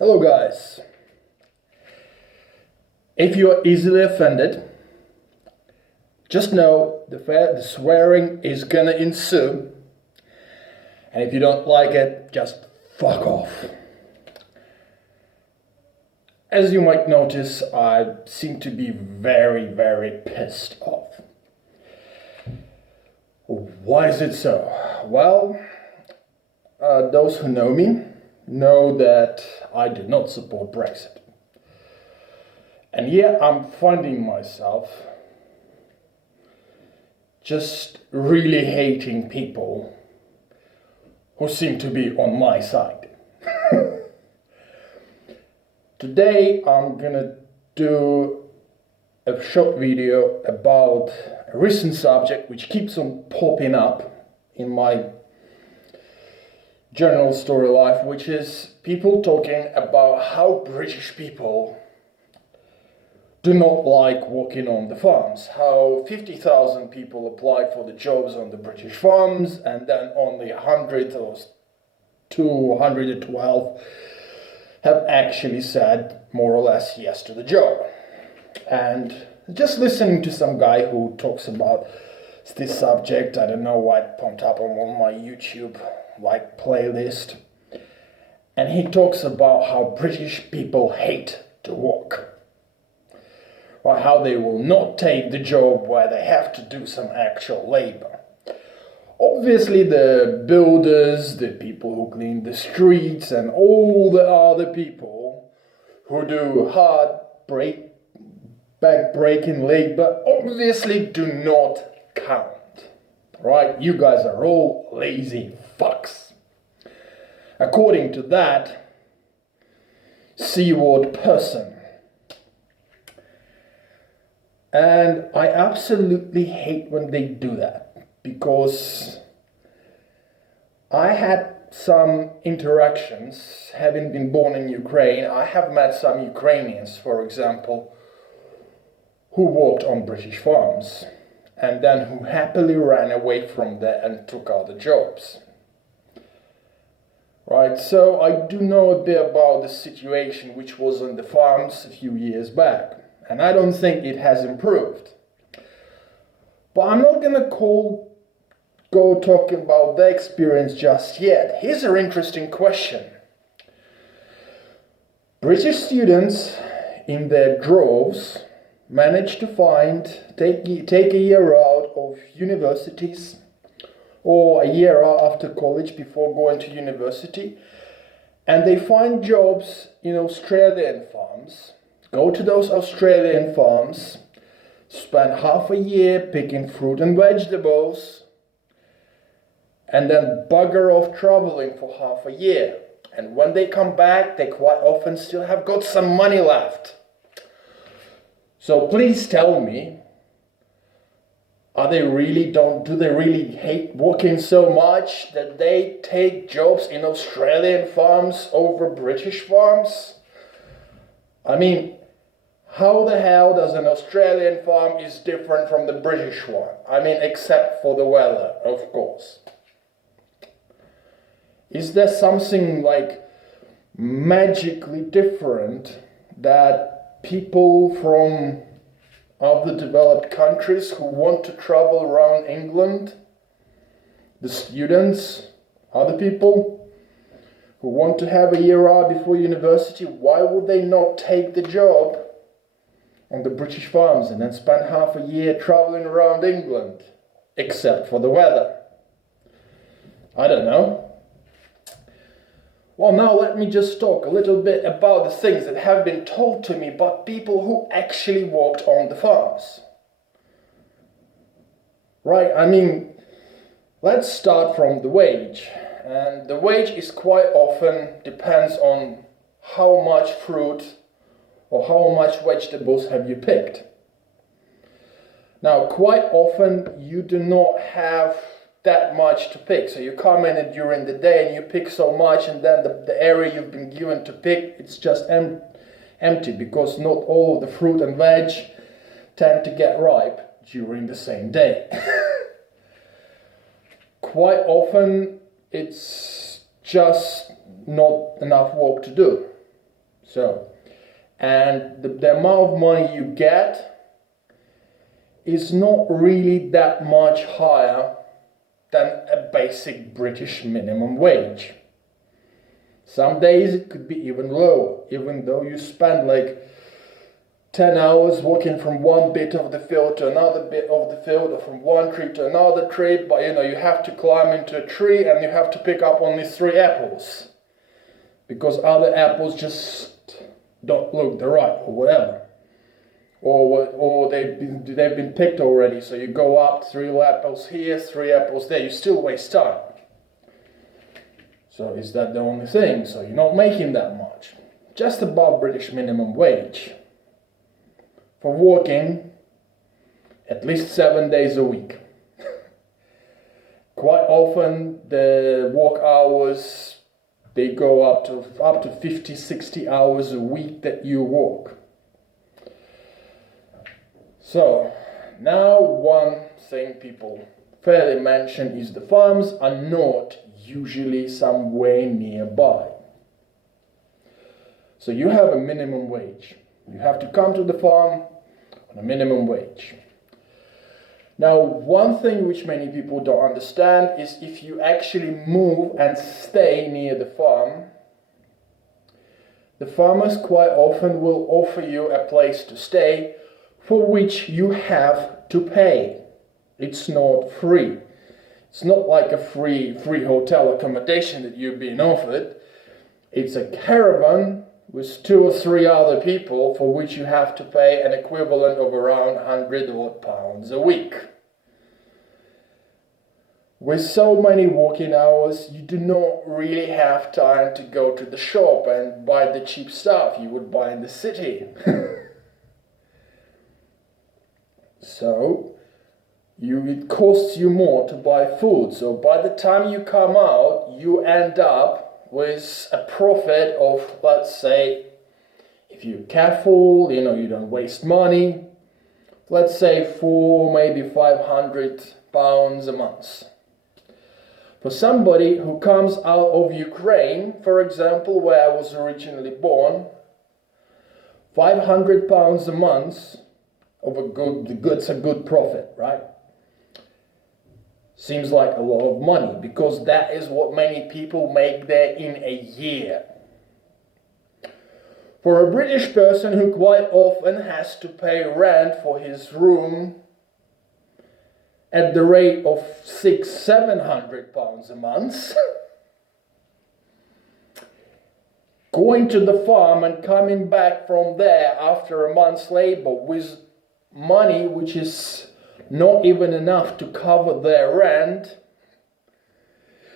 Hello guys. If you are easily offended, just know the swearing is gonna ensue, and if you don't like it, just fuck off. As you might notice, I seem to be very, very pissed off. Why is it so? Well, those who know me know that I do not support Brexit. And yet I'm finding myself just really hating people who seem to be on my side. Today I'm gonna do a short video about a recent subject which keeps on popping up in my general story life, which is people talking about how British people do not like working on the farms, how 50,000 people applied for the jobs on the British farms and then only 100 or 212 have actually said more or less yes to the job. And just listening to some guy who talks about this subject, I don't know why it popped up on my YouTube playlist, and he talks about how British people hate to work, or how they will not take the job where they have to do some actual labor. Obviously the builders, the people who clean the streets, and all the other people who do hard back-breaking labor obviously do not count. Right? You guys are all lazy fucks. According to that C-word person. And I absolutely hate when they do that, because I had some interactions, having been born in Ukraine. I have met some Ukrainians, for example, who worked on British farms and then who happily ran away from there and took other jobs. Right, so I do know a bit about the situation which was on the farms a few years back, and I don't think it has improved. But I'm not gonna go talking about the experience just yet. Here's an interesting question. British students in their droves managed to take a year out of universities or a year out after college before going to university, and they find jobs in Australian farms, go to those Australian farms, spend half a year picking fruit and vegetables, and then bugger off traveling for half a year. And when they come back, they quite often still have got some money left. So please tell me, do they really hate working so much that they take jobs in Australian farms over British farms? I mean, how the hell does an Australian farm is different from the British one? I mean, except for the weather, of course. Is there something like magically different that people from other developed countries who want to travel around England, the students, other people who want to have a year out before university, why would they not take the job on the British farms and then spend half a year traveling around England, except for the weather? I don't know. Well, now let me just talk a little bit about the things that have been told to me by people who actually worked on the farms. Right, I mean, let's start from the wage. And the wage is quite often depends on how much fruit or how much vegetables have you picked. Now, quite often you do not have that much to pick, so you come in during the day and you pick so much, and then the area you've been given to pick, it's just empty, because not all of the fruit and veg tend to get ripe during the same day. Quite often it's just not enough work to do. So, and the amount of money you get is not really that much higher than a basic British minimum wage. Some days it could be even lower, even though you spend like 10 hours walking from one bit of the field to another bit of the field, or from one tree to another tree, but you have to climb into a tree and you have to pick up only 3 apples because other apples just don't look the right or whatever, or they've been picked already, so you go up 3 apples here, 3 apples there, you still waste time. So is that the only thing? So you're not making that much, just above British minimum wage, for working at least 7 days a week. Quite often the work hours, they go up to 50, 60 hours a week that you work. So now one thing people fairly mention is the farms are not usually somewhere nearby. So you have a minimum wage. You have to come to the farm on a minimum wage. Now, one thing which many people don't understand is if you actually move and stay near the farm, the farmers quite often will offer you a place to stay for which you have to pay. It's not free. It's not like a free hotel accommodation that you're being offered. It's a caravan with 2 or 3 other people for which you have to pay an equivalent of around £100 a week. With so many working hours, you do not really have time to go to the shop and buy the cheap stuff you would buy in the city. So, it costs you more to buy food. So by the time you come out, you end up with a profit of, let's say, if you're careful, you don't waste money, let's say maybe £500 a month. For somebody who comes out of Ukraine, for example, where I was originally born, £500 a month of that's a good profit, right? Seems like a lot of money, because that is what many people make there in a year. For a British person who quite often has to pay rent for his room at the rate of £600-700 a month, going to the farm and coming back from there after a month's labor with money which is not even enough to cover their rent,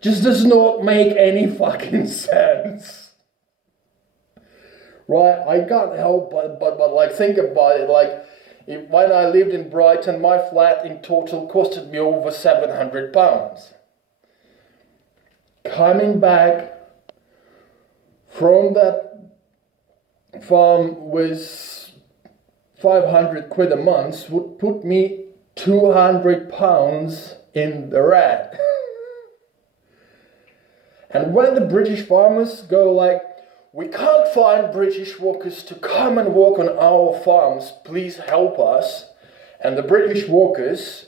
just does not make any fucking sense. Right? I can't help but like think about it. Like, when I lived in Brighton, my flat in total costed me over £700. Coming back from that farm with £500 a month would put me £200 in the red. And when the British farmers go like, we can't find British workers to come and work on our farms, please help us. And the British workers,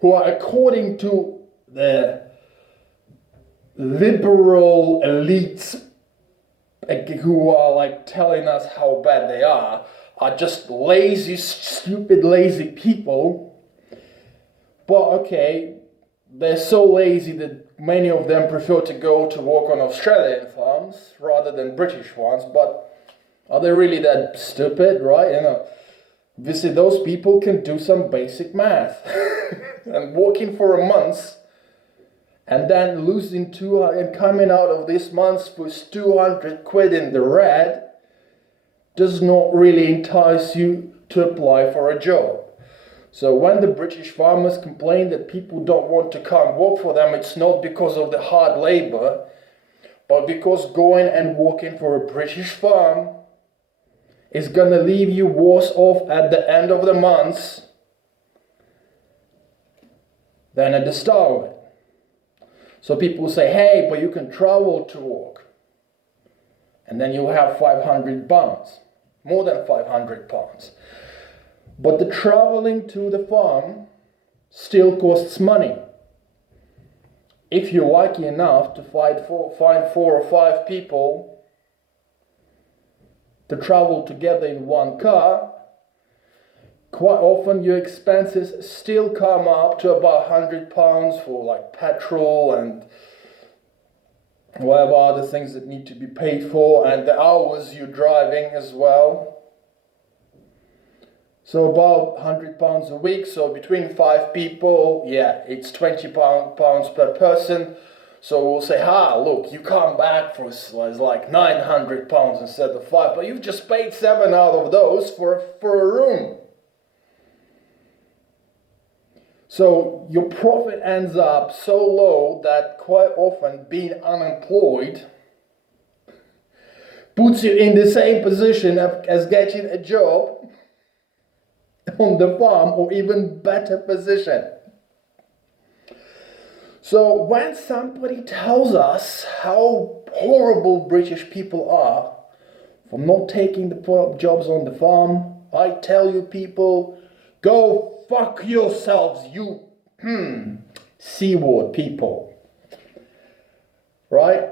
who are according to the liberal elites who are like telling us how bad they are just lazy, stupid, lazy people. But okay, they're so lazy that many of them prefer to go to work on Australian farms rather than British ones. But are they really that stupid, right? Obviously those people can do some basic math. And working for a month and then losing and coming out of this month with £200 in the red does not really entice you to apply for a job. So when the British farmers complain that people don't want to come work for them, it's not because of the hard labor, but because going and working for a British farm is gonna leave you worse off at the end of the month than at the start of it. So people say, hey, but you can travel to work. and then you'll have £500, more than £500. But the traveling to the farm still costs money. If you're lucky enough to find 4 or 5 people to travel together in one car, quite often your expenses still come up to about £100 for like petrol and whatever other things that need to be paid for, and the hours you're driving as well. So about £100 a week, so between 5 people, yeah, it's £20 per person. So we'll say, look, you come back for like £900 instead of 5, but you've just paid 7 out of those for a room. So your profit ends up so low that quite often being unemployed puts you in the same position as getting a job on the farm, or even better position. So when somebody tells us how horrible British people are for not taking the jobs on the farm, I tell you people, go fuck yourselves, you C-word people. Right?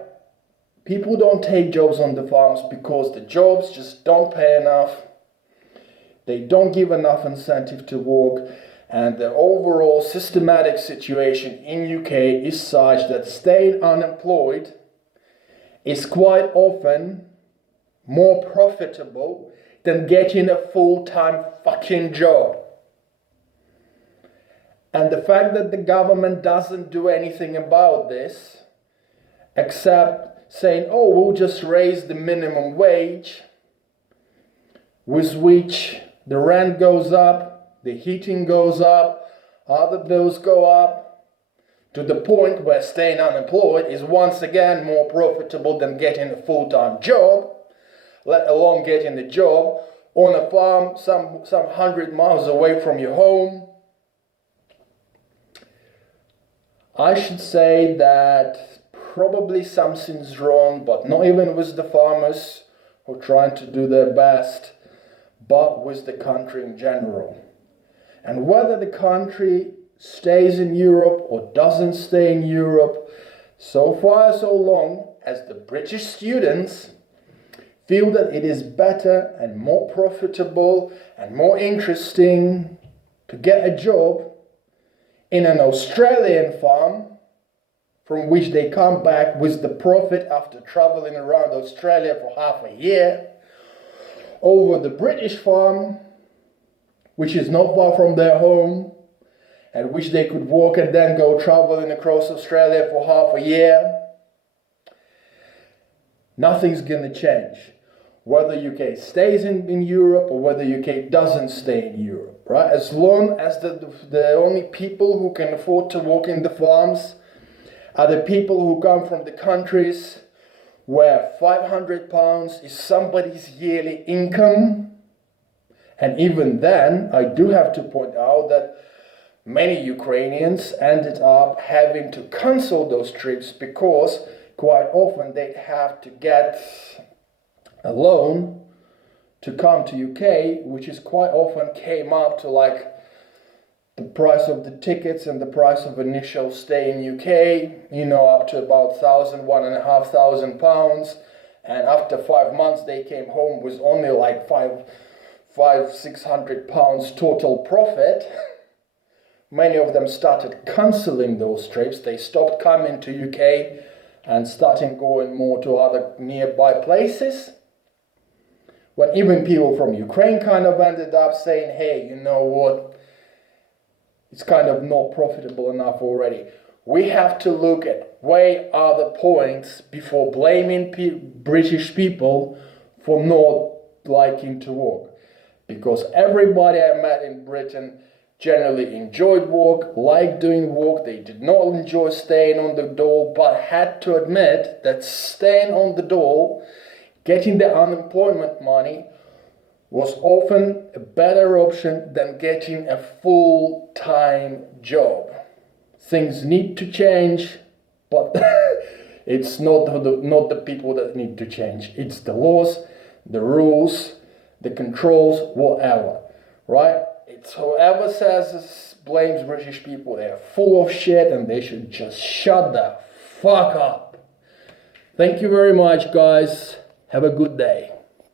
People don't take jobs on the farms because the jobs just don't pay enough. They don't give enough incentive to work, and the overall systematic situation in UK is such that staying unemployed is quite often more profitable than getting a full-time fucking job. And the fact that the government doesn't do anything about this, except saying, we'll just raise the minimum wage, with which the rent goes up, the heating goes up, other bills go up, to the point where staying unemployed is once again more profitable than getting a full-time job, let alone getting a job on a farm some 100 miles away from your home. I should say that probably something's wrong, but not even with the farmers who are trying to do their best, but with the country in general. And whether the country stays in Europe or doesn't stay in Europe, so far so long as the British students feel that it is better and more profitable and more interesting to get a job in an Australian farm, from which they come back with the profit after traveling around Australia for half a year, over the British farm, which is not far from their home, and which they could walk and then go traveling across Australia for half a year, nothing's going to change. Whether UK stays in Europe or whether UK doesn't stay in Europe, right? As long as the only people who can afford to work in the farms are the people who come from the countries where £500 is somebody's yearly income. And even then, I do have to point out that many Ukrainians ended up having to cancel those trips because quite often they'd have to get a loan to come to UK, which is quite often came up to like the price of the tickets and the price of initial stay in UK, up to about £1,500 and after 5 months they came home with only like £600 total profit. Many of them started cancelling those trips. They stopped coming to UK and started going more to other nearby places. When even people from Ukraine kind of ended up saying, hey, you know what, it's kind of not profitable enough already. We have to look at way other points before blaming British people for not liking to work. Because everybody I met in Britain generally enjoyed work, liked doing work. They did not enjoy staying on the dole, but had to admit that staying on the dole, getting the unemployment money, was often a better option than getting a full-time job. Things need to change, but It's not the people that need to change. It's the laws, the rules, the controls, whatever, right? It's whoever blames British people, they're full of shit and they should just shut the fuck up. Thank you very much, guys. Have a good day.